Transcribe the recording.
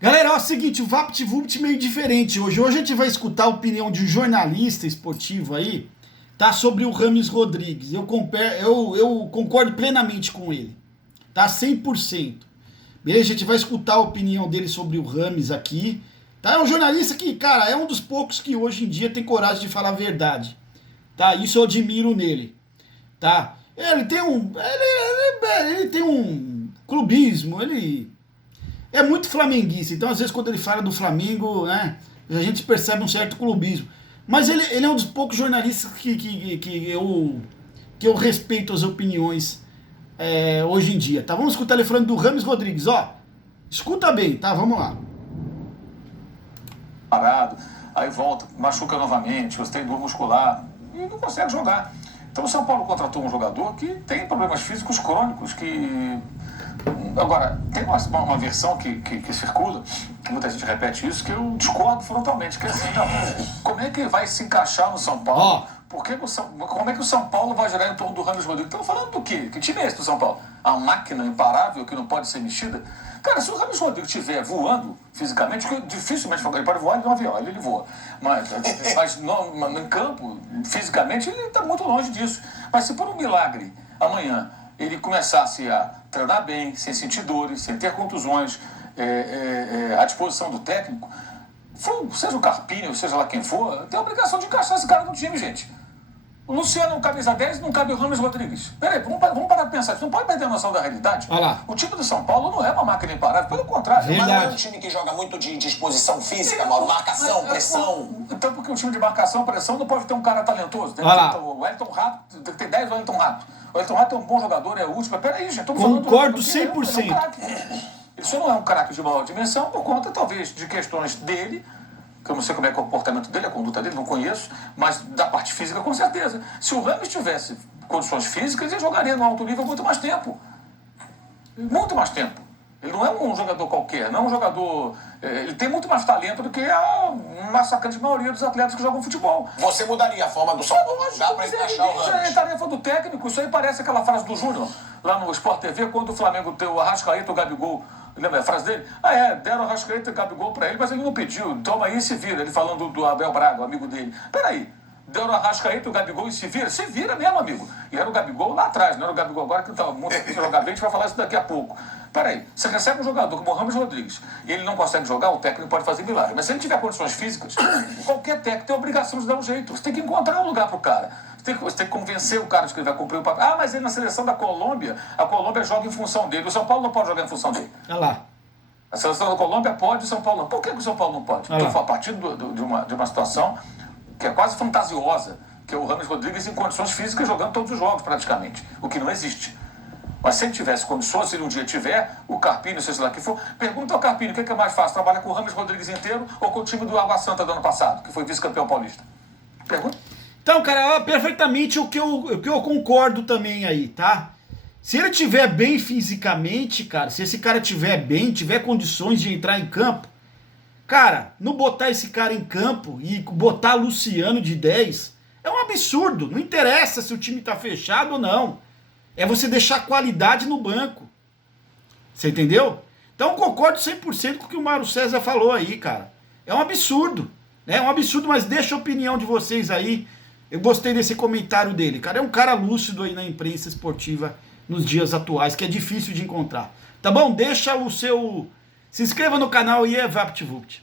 Galera, é o seguinte, o VaptVupt meio diferente hoje. Hoje a gente vai escutar a opinião de um jornalista esportivo aí, tá? Sobre o Rames Rodrigues. Eu concordo plenamente com ele, tá? 100%. Beleza? A gente vai escutar a opinião dele sobre o Rames aqui, tá? É um jornalista que, cara, é um dos poucos que hoje em dia tem coragem de falar a verdade, tá? Isso eu admiro nele, tá? Ele tem um clubismo, ele é muito flamenguista, então às vezes quando ele fala do Flamengo, né, a gente percebe um certo clubismo. Mas ele é um dos poucos jornalistas que eu respeito as opiniões hoje em dia, tá? Vamos escutar ele falando do Rames Rodrigues, ó. Escuta bem, tá? Vamos lá. Parado, aí volta, machuca novamente, você tem dor muscular e não consegue jogar. Então o São Paulo contratou um jogador que tem problemas físicos crônicos, que... Agora, tem uma versão que circula, que muita gente repete isso, que eu discordo frontalmente, que é assim, não, como é que vai se encaixar no São Paulo? Como é que o São Paulo vai girar em torno do Rames Rodrigues? Estão falando do quê? Que time é esse do São Paulo? A máquina imparável que não pode ser mexida? Cara, se o Rames Rodrigues estiver voando fisicamente, que dificilmente ele pode voar de um avião, ele voa. Mas no campo, fisicamente, ele está muito longe disso. Mas se por um milagre, amanhã, ele começasse a treinar bem, sem sentir dores, sem ter contusões, à disposição do técnico, seja o Carpini, ou seja lá quem for, tem a obrigação de encaixar esse cara no time, gente. O Luciano é um camisa 10, não cabe o Rames Rodrigues. Peraí, vamos parar de pensar. Você não pode perder a noção da realidade. Olha lá. O time do São Paulo não é uma máquina imparável, pelo contrário. Verdade. Mas não é um time que joga muito de disposição física, Mauro, marcação, pressão. Então, porque o time de marcação, pressão, não pode ter um cara talentoso. Tem o Wellington Rato, tem que ter 10 Wellington Rato. O Wellington Rato é um bom jogador, é útil. Mas peraí, gente, estamos falando... Concordo Ele é um 100%. craque. Ele só não é um craque de maior dimensão por conta, talvez, de questões dele, que eu não sei como é que é o comportamento dele, a conduta dele, não conheço, mas da parte física, com certeza. Se o Rames tivesse condições físicas, ele jogaria no alto nível muito mais tempo. Muito mais tempo. Ele não é um jogador qualquer, não é um jogador... ele tem muito mais talento do que a massacrante maioria dos atletas que jogam futebol. Você mudaria a forma do São Paulo jogar para encaixar o Isso Rames? é tarefa do técnico. Isso aí parece aquela frase do Júnior, lá no Sport TV, quando o Flamengo tem o Arrascaeta, o Gabigol. Lembra a frase dele? Deram o Arrascaeta e o Gabigol pra ele, mas ele não pediu. Toma aí e se vira. Ele falando do Abel Braga, o amigo dele. Peraí, deram o Arrascaeta e o Gabigol e se vira? Se vira mesmo, amigo. E era o Gabigol lá atrás, não era o Gabigol agora que tá muito difícil jogar bem, a gente vai falar isso daqui a pouco. Peraí, você recebe um jogador como o Rames Rodrigues e ele não consegue jogar, o técnico pode fazer milagre. Mas se ele tiver condições físicas, qualquer técnico tem a obrigação de dar um jeito. Você tem que encontrar um lugar pro cara. Você tem que convencer o cara de que ele vai cumprir o papel. Mas ele na seleção da Colômbia, a Colômbia joga em função dele. O São Paulo não pode jogar em função dele. Olha lá. A seleção da Colômbia pode, o São Paulo não. Por que o São Paulo não pode? Porque foi a partir de uma situação que é quase fantasiosa, que é o Rames Rodrigues em condições físicas jogando todos os jogos praticamente, o que não existe. Mas se ele tivesse condições, se ele um dia tiver, o Carpini, seja lá que for, pergunta ao Carpini o que é mais fácil, trabalhar com o Rames Rodrigues inteiro ou com o time do Água Santa do ano passado, que foi vice-campeão paulista? Pergunta. Então, cara, perfeitamente o que eu concordo também aí, tá? Se ele tiver bem fisicamente, cara, se esse cara tiver bem, tiver condições de entrar em campo, cara, não botar esse cara em campo e botar Luciano de 10 é um absurdo. Não interessa se o time tá fechado ou não. É você deixar qualidade no banco. Você entendeu? Então concordo 100% com o que o Mauro César falou aí, cara. É um absurdo. É um absurdo, mas deixa a opinião de vocês aí. Eu gostei desse comentário dele, cara. É um cara lúcido aí na imprensa esportiva nos dias atuais, que é difícil de encontrar. Tá bom? Deixa o seu... Se inscreva no canal e é VaptVupt.